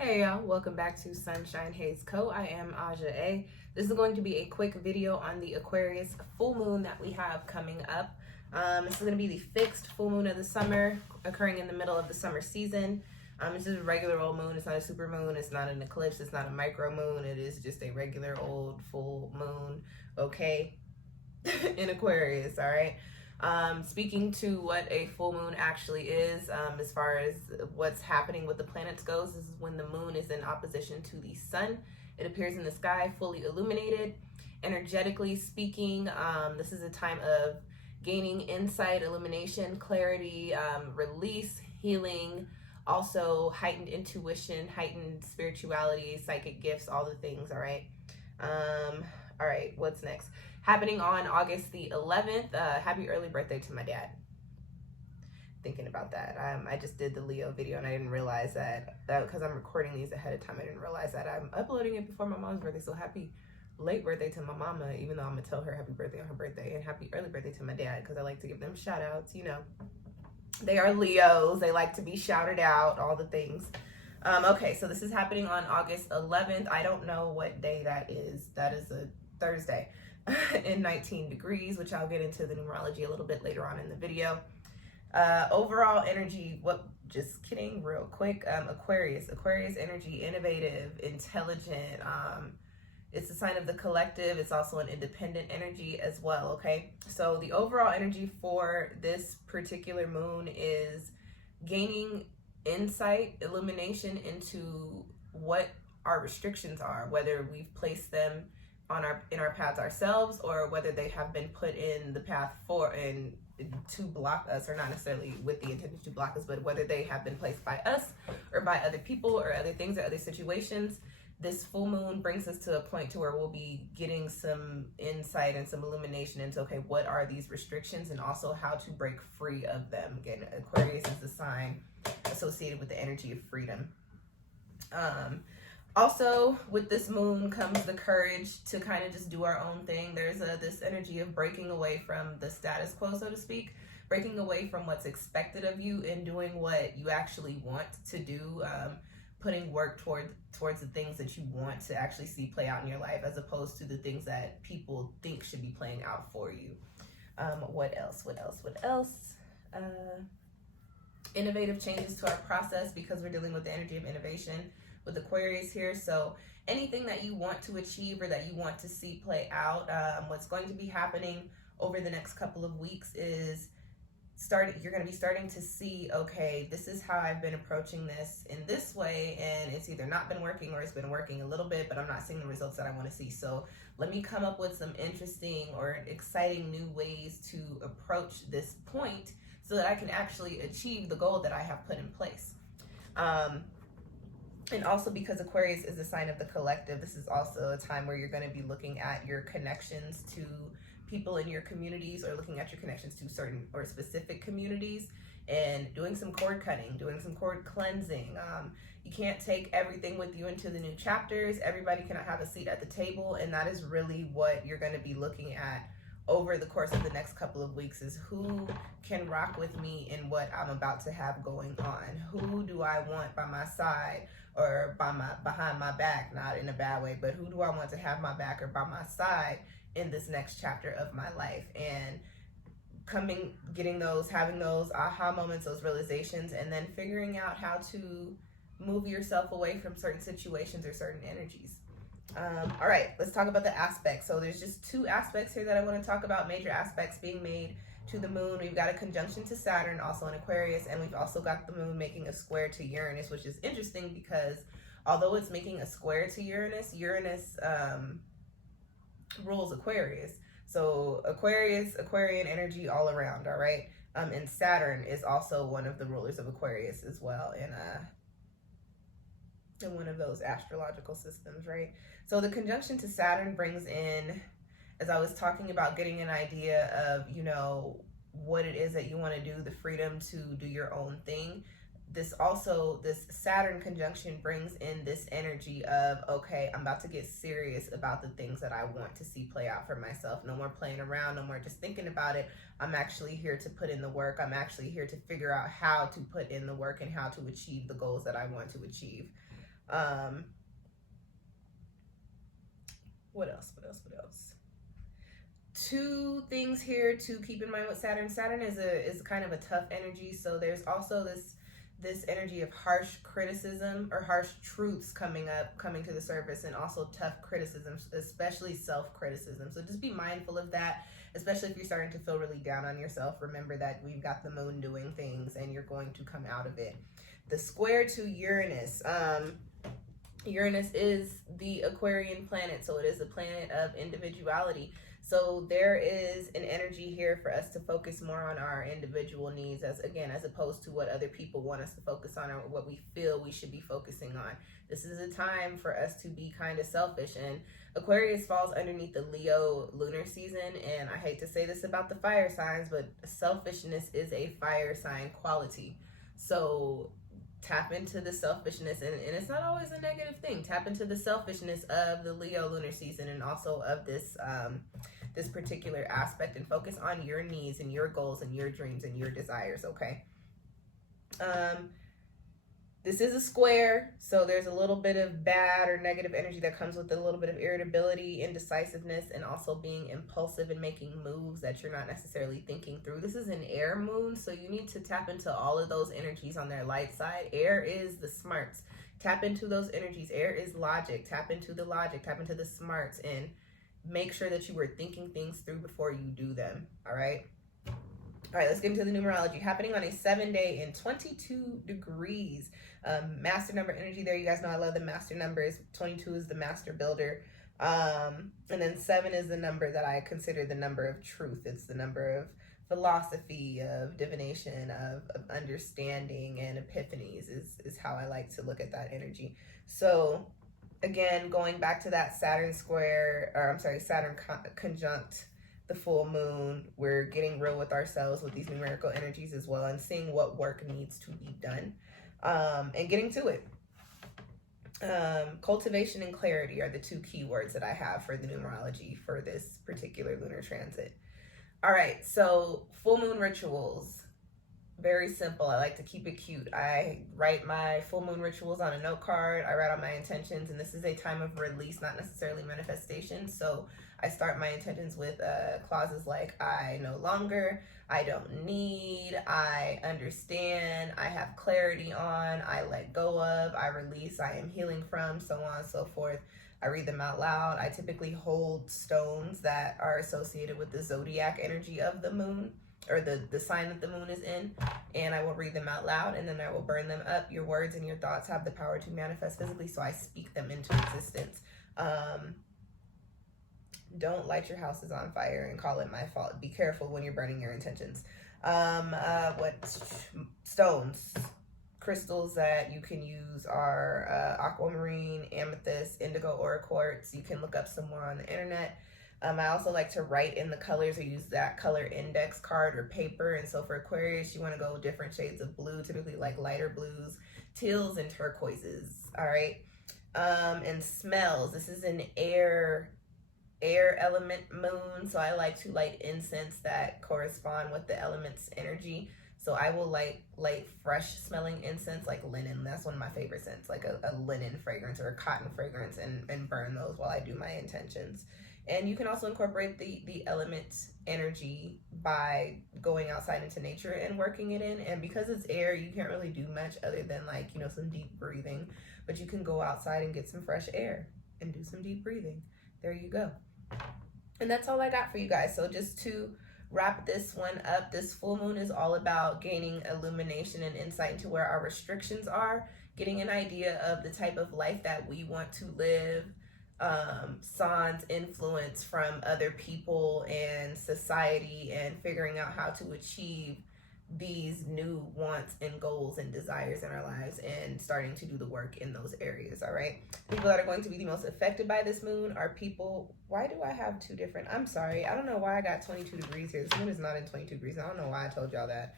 Hey y'all, welcome back to SunshinehazeCo. I am AUJHA. This is going to be a quick video on the Aquarius full moon that we have coming up. This is going to be the fixed full moon of the summer, occurring in the middle of the summer season. This is a regular old moon. It's not a super moon. It's not an eclipse. It's not a micro moon. It is just a regular old full moon, okay, in Aquarius, all right? Speaking to what a full moon actually is, as far as what's happening with the planets goes, this is when the moon is in opposition to the sun. It appears in the sky fully illuminated. Energetically speaking, this is a time of gaining insight, illumination, clarity, release, healing, also heightened intuition, heightened spirituality, psychic gifts, all the things, all right? All right, what's next? Happening on August the 11th. Happy early birthday to my dad. Thinking about that. I just did the Leo video and I didn't realize that because I'm recording these ahead of time, I didn't realize that I'm uploading it before my mom's birthday. So happy late birthday to my mama, even though I'm gonna tell her happy birthday on her birthday, and happy early birthday to my dad because I like to give them shout outs. You know, they are Leos. They like to be shouted out, all the things. Okay, so this is happening on August 11th. I don't know what day that is. That is a Thursday. In 19 degrees, which I'll get into the numerology a little bit later on in the video. Overall energy, just kidding, real quick. Aquarius energy, innovative, intelligent. It's a sign of the collective. It's also an independent energy as well, okay? So the overall energy for this particular moon is gaining insight, illumination into what our restrictions are, whether we've placed them in our paths ourselves, or whether they have been put in the path to block us, or not necessarily with the intention to block us, but whether they have been placed by us or by other people or other things or other situations. This full moon brings us to a point to where we'll be getting some insight and some illumination into, okay, what are these restrictions, and also how to break free of them. Again, Aquarius is the sign associated with the energy of freedom. Also, with this moon comes the courage to kind of just do our own thing. There's this energy of breaking away from the status quo, so to speak, breaking away from what's expected of you and doing what you actually want to do, putting work towards the things that you want to actually see play out in your life, as opposed to the things that people think should be playing out for you. What else? Innovative changes to our process, because we're dealing with the energy of innovation with Aquarius here. So anything that you want to achieve or that you want to see play out, what's going to be happening over the next couple of weeks is you're going to be starting to see, okay, this is how I've been approaching this in this way, and it's either not been working or it's been working a little bit, but I'm not seeing the results that I want to see. So let me come up with some interesting or exciting new ways to approach this point so that I can actually achieve the goal that I have put in place. And also, because Aquarius is a sign of the collective, this is also a time where you're going to be looking at your connections to people in your communities, or looking at your connections to certain or specific communities, and doing some cord cutting, doing some cord cleansing. You can't take everything with you into the new chapters. Everybody cannot have a seat at the table, and that is really what you're going to be looking at over the course of the next couple of weeks, is who can rock with me in what I'm about to have going on. Who do I want by my side, or behind my back, not in a bad way, but who do I want to have my back or by my side in this next chapter of my life? And having those aha moments, those realizations, and then figuring out how to move yourself away from certain situations or certain energies. All right, let's talk about the aspects. So there's just two aspects here that I want to talk about, major aspects being made to the moon. We've got a conjunction to Saturn, also in Aquarius, and we've also got the moon making a square to Uranus, which is interesting because although it's making a square to Uranus, rules Aquarius. So Aquarian energy all around, all right? And Saturn is also one of the rulers of Aquarius as well in one of those astrological systems, right? So the conjunction to Saturn brings in, as I was talking about, getting an idea of, you know, what it is that you want to do, the freedom to do your own thing. This Saturn conjunction brings in this energy of, okay, I'm about to get serious about the things that I want to see play out for myself. No more playing around, no more just thinking about it. I'm actually here to put in the work. I'm actually here to figure out how to put in the work and how to achieve the goals that I want to achieve. What else? Two things here to keep in mind with Saturn. Saturn is kind of a tough energy, so there's also this energy of harsh criticism or harsh truths coming to the surface, and also tough criticisms, especially self-criticism. So just be mindful of that, especially if you're starting to feel really down on yourself. Remember that we've got the moon doing things and you're going to come out of it. The square to Uranus. Uranus is the Aquarian planet, so it is a planet of individuality. So there is an energy here for us to focus more on our individual needs, as opposed to what other people want us to focus on or what we feel we should be focusing on. This is a time for us to be kind of selfish, and Aquarius falls underneath the Leo lunar season, and I hate to say this about the fire signs, but selfishness is a fire sign quality. So tap into the selfishness, and it's not always a negative thing. Tap into the selfishness of the Leo lunar season and also of this this particular aspect, and focus on your needs and your goals and your dreams and your desires. Okay. This is a square, so there's a little bit of bad or negative energy that comes with a little bit of irritability, indecisiveness, and also being impulsive and making moves that you're not necessarily thinking through. This is an air moon, so you need to tap into all of those energies on their light side. Air is the smarts. Tap into those energies. Air is logic. Tap into the logic. Tap into the smarts, and make sure that you were thinking things through before you do them. All right. All right, let's get into the numerology. Happening on a 7-day in 22 degrees. Master number energy there. You guys know I love the master numbers. 22 is the master builder. And then 7 is the number that I consider the number of truth. It's the number of philosophy, of divination, of understanding, and epiphanies is how I like to look at that energy. So again, going back to that Saturn conjunct the full moon, we're getting real with ourselves with these numerical energies as well, and seeing what work needs to be done, and getting to it. Cultivation and clarity are the two keywords that I have for the numerology for this particular lunar transit. All right, so full moon rituals. Very simple. I like to keep it cute. I write my full moon rituals on a note card. I write out my intentions, and this is a time of release, not necessarily manifestation. So I start my intentions with clauses like I no longer, I don't need, I understand, I have clarity on, I let go of, I release, I am healing from, so on and so forth. I read them out loud. I typically hold stones that are associated with the zodiac energy of the moon, or the sign that the moon is in, and I will read them out loud, and then I will burn them up. Your words and your thoughts have the power to manifest physically, so I speak them into existence. Don't light your houses on fire and call it my fault. Be careful when you're burning your intentions. Stones, crystals that you can use are aquamarine, amethyst, indigo, or quartz. You can look up some more on the internet. I also like to write in the colors or use that color index card or paper. And so for Aquarius, you want to go with different shades of blue, typically like lighter blues, teals, and turquoises. All right. And smells. This is an air element moon, so I like to light incense that correspond with the element's energy. So I will light fresh smelling incense, like linen. That's one of my favorite scents, like a linen fragrance or a cotton fragrance, and burn those while I do my intentions. And you can also incorporate the element energy by going outside into nature and working it in. And because it's air, you can't really do much other than some deep breathing, but you can go outside and get some fresh air and do some deep breathing. There you go. And that's all I got for you guys. So just to wrap this one up, this full moon is all about gaining illumination and insight into where our restrictions are, getting an idea of the type of life that we want to live, sans influence from other people and society, and figuring out how to achieve these new wants and goals and desires in our lives, and starting to do the work in those areas. All right, people that are going to be the most affected by this moon are people. Why do I have two different? I'm sorry, I don't know why I got 22 degrees here. This moon is not in 22 degrees. I don't know why I told y'all that.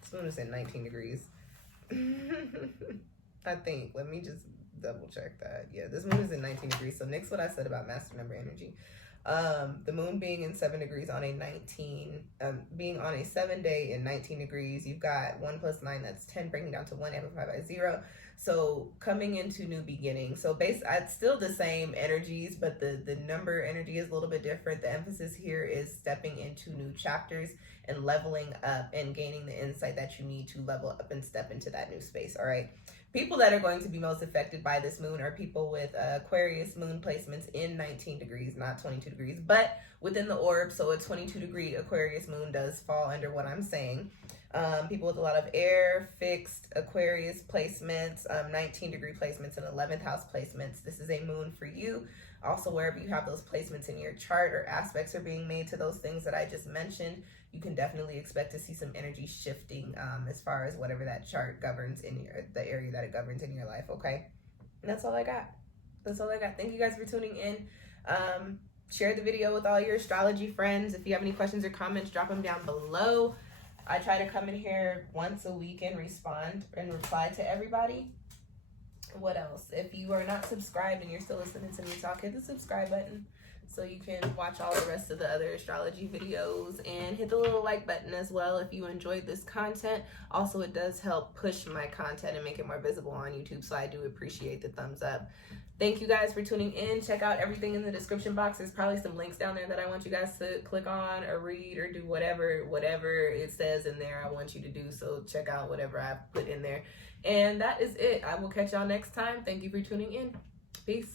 This moon is in 19 degrees. I think, let me just double check that. Yeah, this moon is in 19 degrees. So next, what I said about master number energy. The moon being in 7 degrees on a being on a 7-day in 19 degrees, you've got 1 + 9, that's 10, breaking down to 1 amplified by 0. So coming into new beginnings. So it's still the same energies, but the number energy is a little bit different. The emphasis here is stepping into new chapters and leveling up and gaining the insight that you need to level up and step into that new space. All right. People that are going to be most affected by this moon are people with Aquarius moon placements in 19 degrees, not 22 degrees, but within the orb. So a 22-degree Aquarius moon does fall under what I'm saying. People with a lot of air, fixed Aquarius placements, 19-degree placements, and 11th house placements. This is a moon for you. Also, wherever you have those placements in your chart or aspects are being made to those things that I just mentioned, you can definitely expect to see some energy shifting as far as whatever that chart governs in the area that it governs in your life, okay? And that's all I got. That's all I got. Thank you guys for tuning in. Share the video with all your astrology friends. If you have any questions or comments, drop them down below. I try to come in here once a week and respond and reply to everybody. What else? If you are not subscribed and you're still listening to me talk, hit the subscribe button so you can watch all the rest of the other astrology videos, and hit the little like button as well if you enjoyed this content. Also, it does help push my content and make it more visible on YouTube, so I do appreciate the thumbs up. Thank you guys for tuning in. Check out everything in the description box. There's probably some links down there that I want you guys to click on or read or do whatever it says in there I want you to do. So check out whatever I put in there. And that is it. I will catch y'all next time. Thank you for tuning in. Peace.